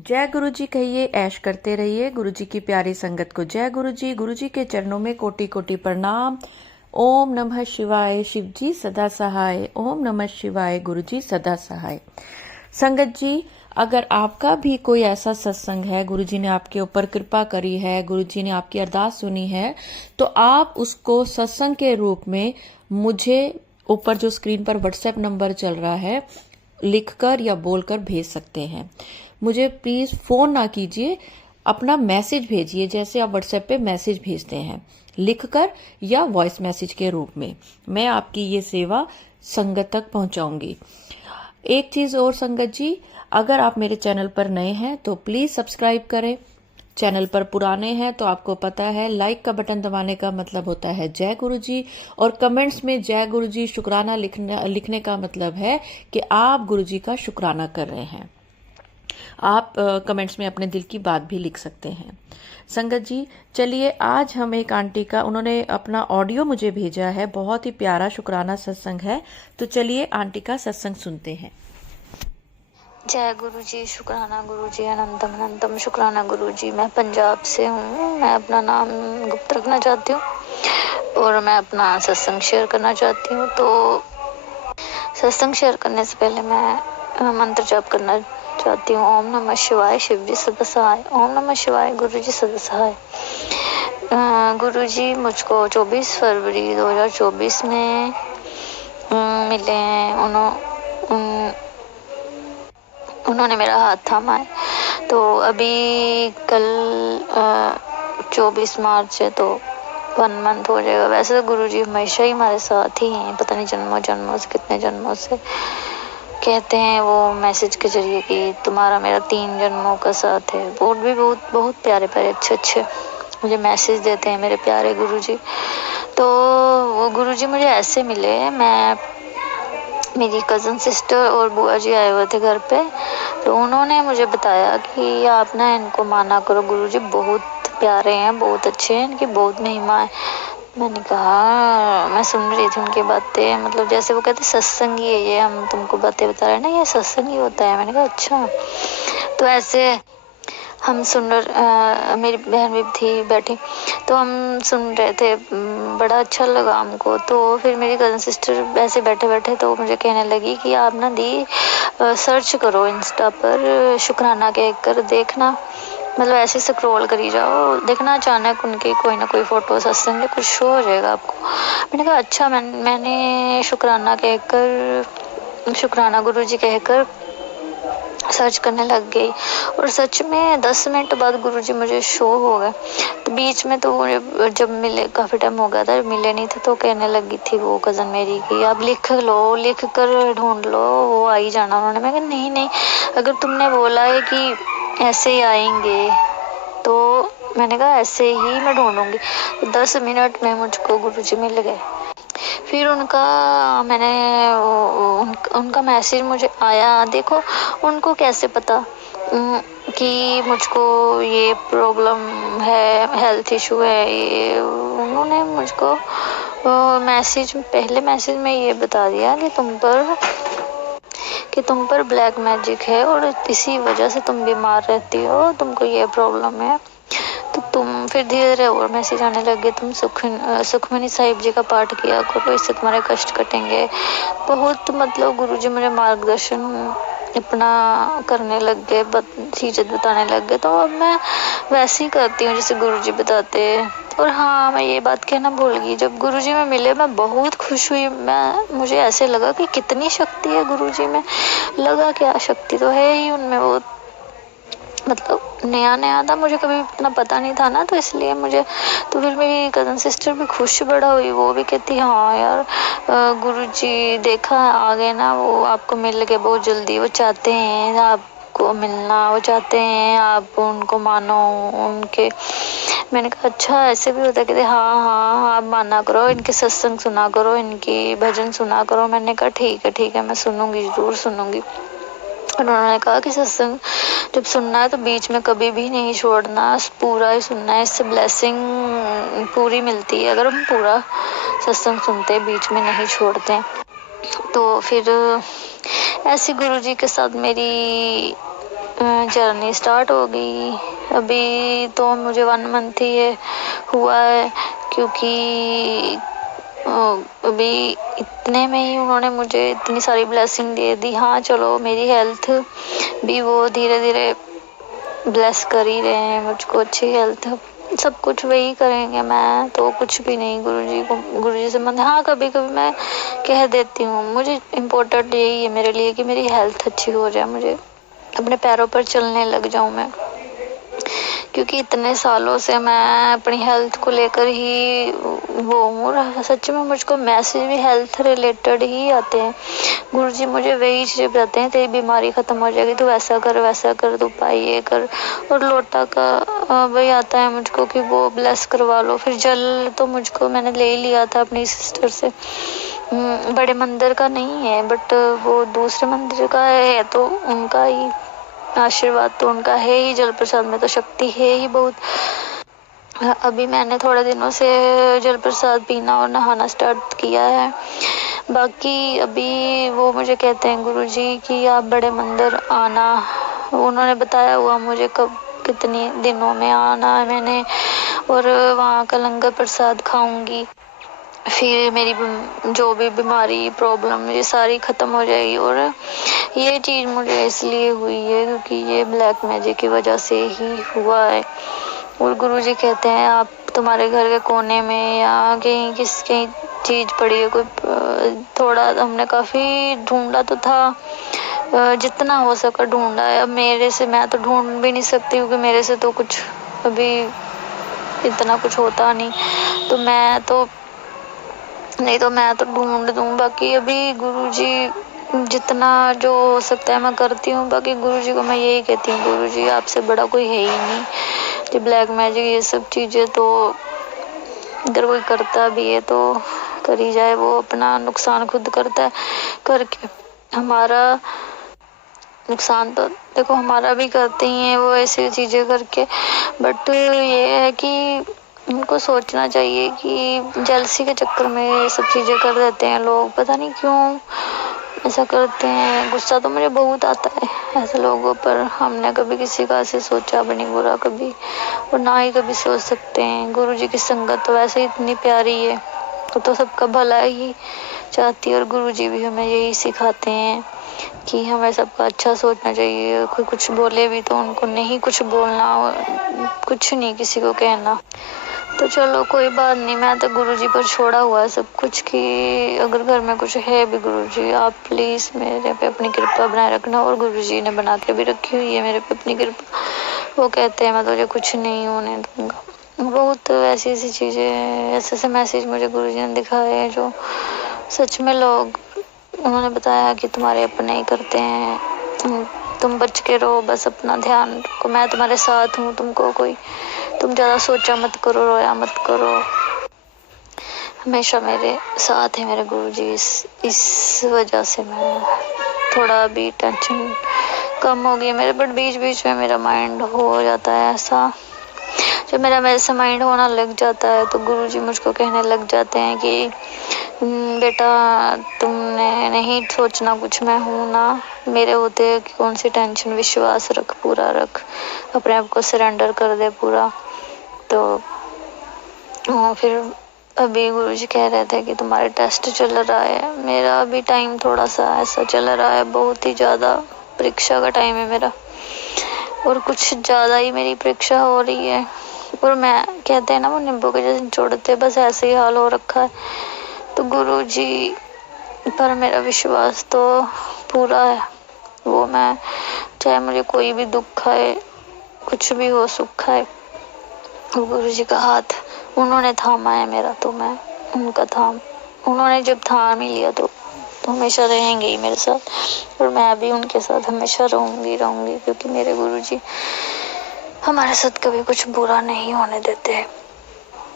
जय गुरु जी कहिए, ऐश करते रहिए। गुरु जी की प्यारी संगत को जय गुरु जी। गुरु जी के चरणों में कोटि कोटि प्रणाम। ओम नमः शिवाय। शिव जी सदा सहाय। ओम नमः शिवाय। गुरु जी सदा सहाय। संगत जी, अगर आपका भी कोई ऐसा सत्संग है, गुरु जी ने आपके ऊपर कृपा करी है, गुरु जी ने आपकी अरदास सुनी है, तो आप उसको सत्संग के रूप में मुझे ऊपर जो स्क्रीन पर व्हाट्सएप नंबर चल रहा है लिखकर या बोलकर भेज सकते हैं। मुझे प्लीज फोन ना कीजिए, अपना मैसेज भेजिए जैसे आप व्हाट्सएप पे मैसेज भेजते हैं, लिखकर या वॉइस मैसेज के रूप में। मैं आपकी ये सेवा संगत तक पहुंचाऊंगी। एक चीज और संगत जी, अगर आप मेरे चैनल पर नए हैं तो प्लीज सब्सक्राइब करें। चैनल पर पुराने हैं तो आपको पता है लाइक का बटन दबाने का मतलब होता है जय गुरु जी, और कमेंट्स में जय गुरु जी शुक्राना लिखने का मतलब है कि आप गुरु जी का शुक्राना कर रहे हैं। आप कमेंट्स में अपने दिल की बात भी लिख सकते हैं। संगत जी, चलिए आज हम एक आंटी का, उन्होंने अपना ऑडियो मुझे भेजा है, बहुत ही प्यारा शुक्राना सत्संग है, तो चलिए आंटी का सत्संग सुनते हैं। जय गुरु जी, शुक्राना गुरु जी, अनंतम अनंतम शुक्राना गुरु जी। मैं पंजाब से हूँ। मैं अपना नाम गुप्त रखना चाहती हूँ और मैं अपना सत्संग शेयर करना चाहती हूँ। तो सत्संग शेयर करने से पहले मैं मंत्र जाप करना चाहती हूँ। ओम नमः शिवाय। शिव जी सदा सहाय। ओम नमः शिवाय। गुरु जी सदा सहाय। गुरु जी मुझको 24 फरवरी 2024 में मिले हैं। उन्होंने मेरा हाथ थामा है। तो अभी कल 24 मार्च है, तो 1 मंथ हो जाएगा। वैसे तो गुरुजी हमेशा ही हमारे साथ ही हैं, पता नहीं जन्मों जन्मों से, कितने जन्मों से। कहते हैं वो मैसेज के जरिए कि तुम्हारा मेरा 3 जन्मों का साथ है। बोर्ड भी बहुत बहुत प्यारे प्यारे अच्छे अच्छे मुझे मैसेज देते हैं मेरे प्यारे गुरुजी। तो वो गुरुजी मुझे ऐसे मिले, मेरी कज़न सिस्टर और बुआ जी आए हुए थे घर पे, तो उन्होंने मुझे बताया कि आप ना इनको माना करो, गुरुजी बहुत प्यारे हैं, बहुत अच्छे हैं, इनकी बहुत महिमा है। मैंने कहा, मैं सुन रही थी उनकी बातें, मतलब जैसे वो कहते सत्संग ही है ये, हम तुमको बातें बता रहे हैं ना, ये सत्संग ही होता है। मैंने कहा अच्छा। तो ऐसे हम मेरी बहन भी थी बैठी, तो हम सुन रहे थे, बड़ा अच्छा लगा हमको। तो फिर मेरी कज़न सिस्टर ऐसे बैठे बैठे तो मुझे कहने लगी कि आप ना दी सर्च करो इंस्टा पर, शुक्राना के कर देखना, मतलब ऐसे स्क्रॉल करी जाओ, देखना अचानक उनकी कोई ना कोई फोटो सत्संग कुछ शो हो जाएगा आपको। मैंने कहा अच्छा। मैंने शुक्राना गुरु जी कहकर सर्च करने लग गई, और सच में 10 मिनट बाद गुरुजी मुझे शो हो गए। तो बीच में तो जब मिले, काफ़ी टाइम हो गया था मिले नहीं थे, तो कहने लगी थी वो कज़न मेरी कि आप लिख लो, लिख कर ढूंढ लो, वो आ ही जाना उन्होंने। मैं कहा नहीं नहीं, अगर तुमने बोला है कि ऐसे ही आएंगे तो मैंने कहा ऐसे ही मैं ढूंढूंगी। तो 10 मिनट में मुझको गुरुजी मिल गए। फिर उनका मैसेज मुझे आया। देखो उनको कैसे पता कि मुझको ये प्रॉब्लम है, हेल्थ इशू है, ये उन्होंने मुझको पहले मैसेज में ये बता दिया कि तुम पर ब्लैक मैजिक है और इसी वजह से तुम बीमार रहती हो, तुमको ये प्रॉब्लम है। तो तुम फिर धीरे धीरे और मैसेज आने लगे, तुम सुखमनी साहिब जी का पाठ किया करो, इससे तुम्हारे कष्ट कटेंगे। बहुत मतलब गुरुजी मुझे मार्गदर्शन अपना करने लग गए, चीज़ें बताने लग गए। तो अब मैं वैसे ही करती हूँ जैसे गुरुजी बताते। और हाँ, मैं ये बात कहना भूल गई, जब गुरुजी में मिले मैं बहुत खुश हुई। मुझे ऐसे लगा कि कितनी शक्ति है गुरुजी में। लगा क्या शक्ति तो है ही उनमें, वो मतलब नया नया था, मुझे कभी इतना पता नहीं था ना, तो इसलिए मुझे। तो फिर मेरी कज़न सिस्टर भी खुश बड़ा हुई, वो भी कहती हाँ यार गुरुजी देखा आ गए ना, वो आपको मिल गए बहुत जल्दी, वो चाहते हैं आपको मिलना, वो चाहते हैं आप उनको मानो उनके। मैंने कहा अच्छा ऐसे भी होता है? कहते हाँ हाँ आप माना करो, इनके सत्संग सुना करो, इनकी भजन सुना करो। मैंने कहा ठीक है मैं सुनूंगी, जरूर सुनूंगी। उन्होंने कहा कि सत्संग जब सुनना है तो बीच में कभी भी नहीं छोड़ना, पूरा ही सुनना है, इससे ब्लेसिंग पूरी मिलती है अगर हम पूरा सत्संग सुनते हैं, बीच में नहीं छोड़ते हैं। तो फिर ऐसी गुरुजी के साथ मेरी जर्नी स्टार्ट हो गई। अभी तो मुझे 1 मंथ ही हुआ है, क्योंकि अभी इतने में ही उन्होंने मुझे इतनी सारी ब्लेसिंग दे दी। हाँ चलो, मेरी हेल्थ भी वो धीरे धीरे ब्लेस कर ही रहे हैं मुझको, अच्छी हेल्थ, सब कुछ वही करेंगे। मैं तो कुछ भी नहीं, गुरुजी से मन। हाँ कभी कभी मैं कह देती हूँ, मुझे इम्पोर्टेंट यही है मेरे लिए कि मेरी हेल्थ अच्छी हो जाए, मुझे अपने पैरों पर चलने लग जाऊं मैं, क्योंकि इतने सालों से मैं अपनी हेल्थ को लेकर ही वो हूँ। सच में मुझको मैसेज भी हेल्थ रिलेटेड ही आते हैं। गुरुजी मुझे वही चीज़ें बताते हैं, तेरी बीमारी खत्म हो जाएगी, तू ऐसा कर वैसा कर, तू पाई ये कर। और लोटा का वही आता है मुझको कि वो ब्लेस करवा लो। फिर जल तो मुझको मैंने ले ही लिया था अपनी सिस्टर से, बड़े मंदिर का नहीं है बट वो दूसरे मंदिर का है, तो उनका ही आशीर्वाद तो उनका है ही, जल प्रसाद में तो शक्ति है ही बहुत। अभी मैंने थोड़े दिनों से जल प्रसाद पीना और नहाना स्टार्ट किया है। बाकी अभी वो मुझे कहते हैं गुरुजी कि आप बड़े मंदिर आना, उन्होंने बताया हुआ मुझे कब कितने दिनों में आना है मैंने, और वहाँ का लंगर प्रसाद खाऊंगी। फिर मेरी जो भी बीमारी प्रॉब्लम ये सारी ख़त्म हो जाएगी। और ये चीज़ मुझे इसलिए हुई है क्योंकि ये ब्लैक मैजिक की वजह से ही हुआ है। और गुरुजी कहते हैं आप तुम्हारे घर के कोने में या कहीं कहीं चीज़ पड़ी है कोई, थोड़ा हमने काफ़ी ढूंढा तो था, जितना हो सका ढूंढा है। अब मेरे से मैं तो ढूंढ भी नहीं सकती क्योंकि मेरे से तो कुछ अभी इतना कुछ होता नहीं, तो मैं तो ढूंढ दूँ। बाकी अभी गुरुजी जितना जो हो सकता है मैं करती हूँ। बाकी गुरुजी को मैं यही कहती हूँ, गुरुजी आपसे बड़ा कोई है ही नहीं। जो ब्लैक मैजिक ये सब चीज़ें तो अगर कोई करता भी है तो करी जाए, वो अपना नुकसान खुद करता है करके। हमारा नुकसान तो देखो हमारा भी करते ही हैं वो ऐसी चीज़ें करके, बट ये है कि उनको सोचना चाहिए कि जेलसी के चक्कर में ये सब चीज़ें कर देते हैं लोग, पता नहीं क्यों ऐसा करते हैं। गुस्सा तो मुझे बहुत आता है ऐसे लोगों पर। हमने कभी किसी का ऐसे सोचा भी नहीं बुरा कभी, और ना ही कभी सोच सकते हैं। गुरुजी की संगत तो वैसे ही इतनी प्यारी है, तो सबका भला ही चाहती है। और गुरुजी भी हमें यही सिखाते हैं कि हमें सबका अच्छा सोचना चाहिए। कोई कुछ बोले भी तो उनको नहीं कुछ बोलना, कुछ नहीं किसी को कहना। तो चलो कोई बात नहीं, मैं तो गुरुजी पर छोड़ा हुआ है सब कुछ कि अगर घर में कुछ है भी गुरुजी आप प्लीज़ मेरे पे अपनी कृपा बनाए रखना। और गुरुजी ने बना के भी रखी हुई है मेरे पे अपनी कृपा। वो कहते हैं मैं तुझे कुछ नहीं होने दूंगा। बहुत ऐसी ऐसी चीज़ें, ऐसे ऐसे मैसेज मुझे गुरुजी ने दिखाए हैं जो सच में लोग, उन्होंने बताया कि तुम्हारे अपने ही करते हैं, तुम बच के रहो, बस अपना ध्यान रखो, मैं तुम्हारे साथ हूँ, तुम ज़्यादा सोचा मत करो, रोया मत करो। हमेशा मेरे साथ है मेरे गुरुजी। इस वजह से मैं थोड़ा भी टेंशन कम हो गई मेरे, बट बीच बीच में मेरा माइंड हो जाता है ऐसा। जब मेरे से माइंड होना लग जाता है तो गुरुजी मुझको कहने लग जाते हैं कि बेटा तुमने नहीं सोचना कुछ, मैं हूँ ना, मेरे होते कि कौन सी टेंशन, विश्वास रख, पूरा रख, अपने आप को सरेंडर कर दे पूरा। तो फिर अभी गुरुजी कह रहे थे कि तुम्हारे टेस्ट चल रहा है। मेरा अभी टाइम थोड़ा सा ऐसा चल रहा है, बहुत ही ज़्यादा परीक्षा का टाइम है मेरा, और कुछ ज़्यादा ही मेरी परीक्षा हो रही है। और मैं कहते हैं ना वो नींबू के जैसे छोड़ते, बस ऐसे ही हाल हो रखा है। तो गुरुजी पर मेरा विश्वास तो पूरा है। वो मैं चाहे मुझे कोई भी दुख आए, कुछ भी हो, सुख आए, गुरुजी का हाथ उन्होंने थामा है मेरा, तो मैं उनका उन्होंने जब थाम ही लिया तो हमेशा रहेंगे ही मेरे साथ। और मैं भी उनके साथ हमेशा रहूंगी क्योंकि मेरे गुरुजी हमारे साथ कभी कुछ बुरा नहीं होने देते।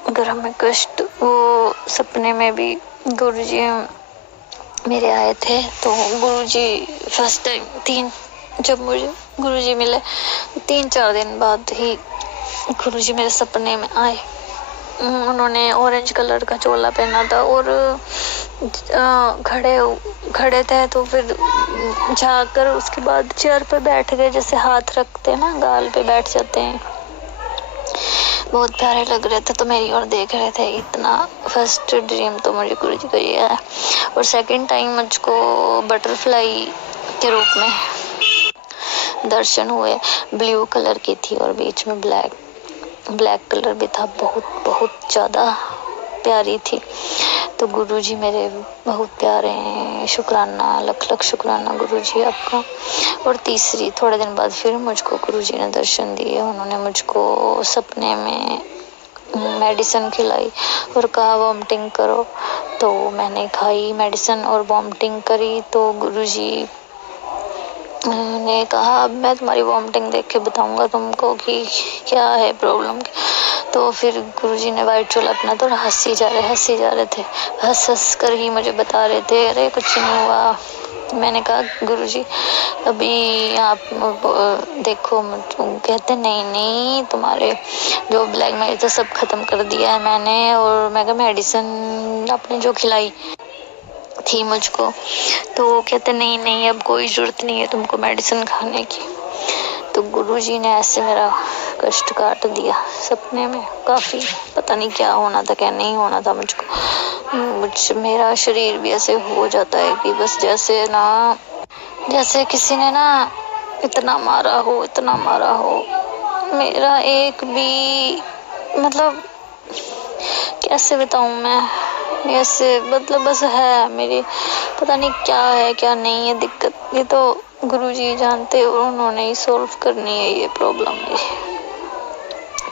अगर हमें कष्ट, वो सपने में भी गुरुजी मेरे आए थे, तो गुरुजी फर्स्ट टाइम जब मुझे गुरुजी मिले 3-4 दिन बाद ही गुरुजी मेरे सपने में आए। उन्होंने ऑरेंज कलर का चोला पहना था और खड़े खड़े थे। तो फिर जाकर उसके बाद चेयर पे बैठ गए, जैसे हाथ रखते हैं ना गाल पे बैठ जाते हैं, बहुत प्यारे लग रहे थे। तो मेरी ओर देख रहे थे। इतना फर्स्ट ड्रीम तो मुझे गुरु जी का ये है। और सेकंड टाइम मुझको बटरफ्लाई के रूप में दर्शन हुए। ब्लू कलर की थी और बीच में ब्लैक कलर भी था। बहुत बहुत ज़्यादा प्यारी थी। तो गुरुजी मेरे बहुत प्यारे हैं। शुक्राना, लख लख शुक्राना गुरुजी आपका। और तीसरी, थोड़े दिन बाद फिर मुझको गुरुजी ने दर्शन दिए। उन्होंने मुझको सपने में मेडिसिन खिलाई और कहा वॉमिटिंग करो। तो मैंने खाई मेडिसिन और वॉमिटिंग करी। तो गुरुजी ने कहा अब मैं तुम्हारी वॉमिटिंग देख के बताऊंगा तुमको कि क्या है प्रॉब्लम। तो फिर गुरुजी ने वाइट चोला अपना तो हंसी जा रहे थे, हंस कर ही मुझे बता रहे थे अरे कुछ नहीं हुआ। मैंने कहा गुरुजी अभी आप देखो। कहते नहीं तुम्हारे जो ब्लैक में तो सब खत्म कर दिया है मैंने। और मैं कहा मेडिसिन आपने जो खिलाई थी मुझको। तो वो कहते नहीं अब कोई जरूरत नहीं है तुमको मेडिसिन खाने की। तो गुरुजी ने ऐसे मेरा कष्ट काट दिया सपने में। काफी पता नहीं क्या होना था क्या नहीं होना था मुझको। मेरा शरीर भी ऐसे हो जाता है कि बस जैसे किसी ने ना इतना मारा हो। मेरा एक भी मतलब कैसे बताऊं मैं, ऐसे मतलब बस है मेरी, पता नहीं क्या है क्या नहीं है दिक्कत। ये तो गुरुजी जानते और उन्होंने ही सॉल्व करनी है ये प्रॉब्लम है।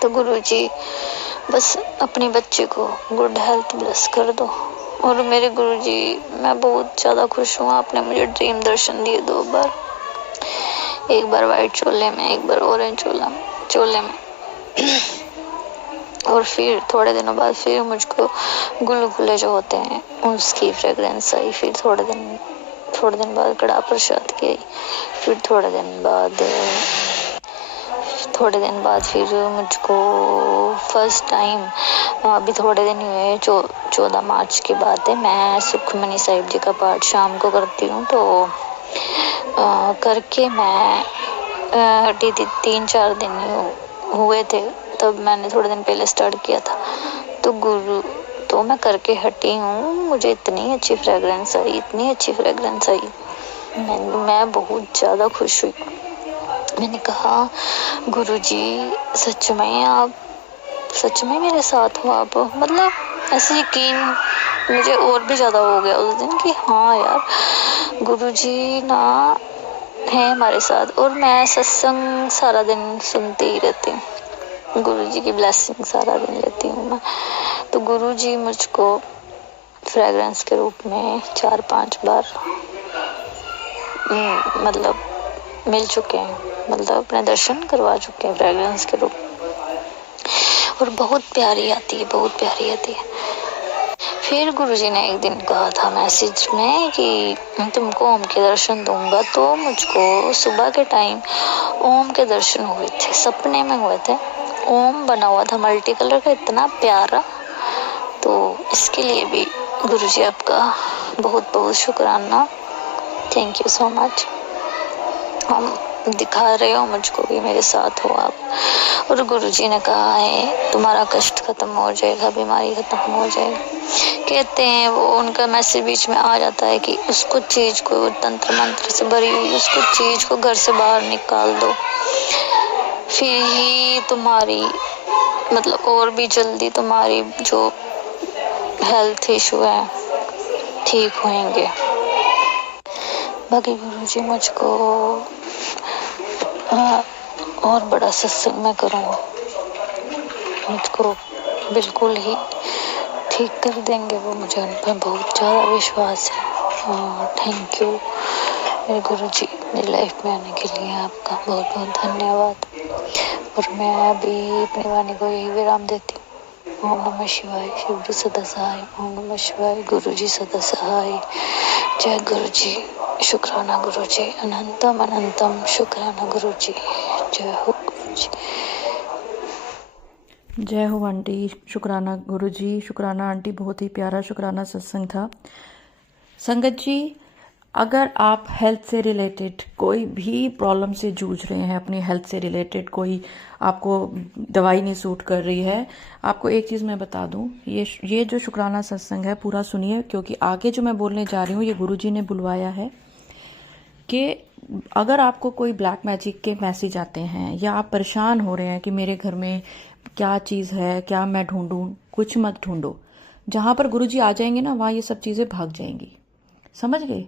तो गुरुजी बस अपने बच्चे को गुड हेल्थ ब्लेस कर दो। और मेरे गुरुजी मैं बहुत ज़्यादा खुश हूँ। आपने मुझे ड्रीम दर्शन दिए 2 बार, एक बार वाइट चोले में, एक बार ऑरेंज चोले में। और फिर थोड़े दिनों बाद फिर मुझको गुलगुले जो होते हैं उसकी फ्रेग्रेंस आई। फिर थोड़े दिन बाद कड़ा प्रसाद की आई। फिर थोड़े दिन बाद फिर मुझको फर्स्ट टाइम, अभी थोड़े दिन हुए, 14 मार्च की बात है, मैं सुखमनी साहिब जी का पाठ शाम को करती हूँ। तो करके मैं हटी थी, 3-4 दिन हुए थे तब मैंने थोड़े दिन पहले स्टार्ट किया था। तो मैं करके हटी हूँ। मुझे इतनी अच्छी फ्रेग्रेंस आई, मैं बहुत ज़्यादा खुश हुई। मैंने कहा गुरुजी सच में मेरे साथ हो आप। मतलब ऐसे यकीन मुझे और भी ज़्यादा हो गया उस दिन कि हाँ यार गुरुजी ना है हमारे साथ। और मैं सत्संग सारा दिन सुनती ही रहती हूँ, गुरुजी की ब्लेसिंग सारा दिन लेती हूँ मैं। तो गुरुजी मुझको फ्रेग्रेंस के रूप में 4-5 बार मतलब मिल चुके हैं, मतलब अपने दर्शन करवा चुके हैं फ्रेग्रेंस के रूप। और बहुत प्यारी आती है। फिर गुरुजी ने एक दिन कहा था मैसेज में कि तुमको ओम के दर्शन दूंगा। तो मुझको सुबह के टाइम ओम के दर्शन हुए थे, सपने में हुए थे। ओम बना हुआ था मल्टी कलर का, इतना प्यारा। तो इसके लिए भी गुरुजी आपका बहुत बहुत शुक्राना, थैंक यू सो मच। हम दिखा रहे हो मुझको कि मेरे साथ हो आप। और गुरुजी ने कहा है तुम्हारा कष्ट खत्म हो जाएगा, बीमारी खत्म हो जाएगी। कहते हैं वो उनका मैसेज बीच में आ जाता है कि उसको चीज को तंत्र मंत्र से भरी हुई उसको चीज को घर से बाहर निकाल दो, फिर ही तुम्हारी मतलब और भी जल्दी तुम्हारी जो हेल्थ इशू है ठीक होंगे। बाकी गुरुजी मुझको और बड़ा सत्संग मैं करूँगा, मुझको बिल्कुल ही ठीक कर देंगे वो, मुझे उन पर बहुत ज़्यादा विश्वास है। थैंक यू मेरे गुरुजी, मेरी लाइफ में आने के लिए आपका बहुत बहुत धन्यवाद। और मैं अभी अपनी वाणी को यही विराम देती हूँ। ओम नमः शिवाय, शिव जी सदा सहाय। ओम नमः शिवाय, गुरु जी सदा सहाय। जय गुरु जी, शुक्राना गुरु जी, अनंतम शुक्राना गुरु जी। जय हो गुरु जी। जय हो आंटी, शुक्राना गुरुजी, शुक्राना आंटी, बहुत ही प्यारा शुक्राना सत्संग था। संगत जी, अगर आप हेल्थ से रिलेटेड कोई भी प्रॉब्लम से जूझ रहे हैं, अपनी हेल्थ से रिलेटेड कोई आपको दवाई नहीं सूट कर रही है, आपको एक चीज़ मैं बता दूं, ये जो शुक्राना सत्संग है पूरा सुनिए, क्योंकि आगे जो मैं बोलने जा रही हूँ ये गुरुजी ने बुलवाया है कि अगर आपको कोई ब्लैक मैजिक के मैसेज आते हैं या आप परेशान हो रहे हैं कि मेरे घर में क्या चीज़ है, क्या मैं ढूंढूं, कुछ मत ढूंढो। जहां पर गुरुजी आ जाएंगे ना, वहां ये सब चीज़ें भाग जाएंगी। समझ गए?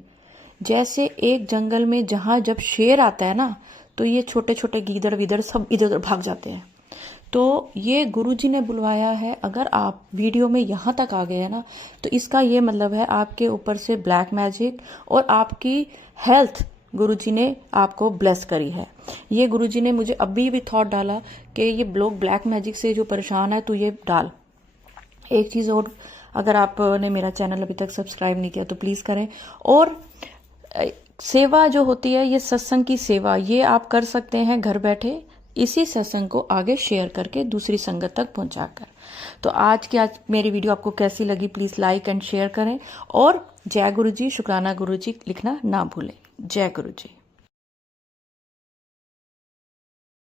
जैसे एक जंगल में जहां जब शेर आता है ना, तो ये छोटे छोटे गीदड़ विदड़ सब इधर उधर भाग जाते हैं। तो ये गुरुजी ने बुलवाया है। अगर आप वीडियो में यहाँ तक आ गए हैं ना, तो इसका ये मतलब है आपके ऊपर से ब्लैक मैजिक और आपकी हेल्थ गुरुजी ने आपको ब्लेस करी है। ये गुरुजी ने मुझे अभी भी थॉट डाला कि ये लोग ब्लैक मैजिक से जो परेशान है, तो ये डाल। एक चीज़ और, अगर आपने मेरा चैनल अभी तक सब्सक्राइब नहीं किया तो प्लीज़ करें। और सेवा जो होती है, ये सत्संग की सेवा, ये आप कर सकते हैं घर बैठे, इसी सत्संग को आगे शेयर करके दूसरी संगत तक पहुंचाकर। तो आज मेरी वीडियो आपको कैसी लगी, प्लीज़ लाइक एंड शेयर करें। और जय गुरुजी, शुक्राना गुरुजी लिखना ना भूलें। जय गुरुजी।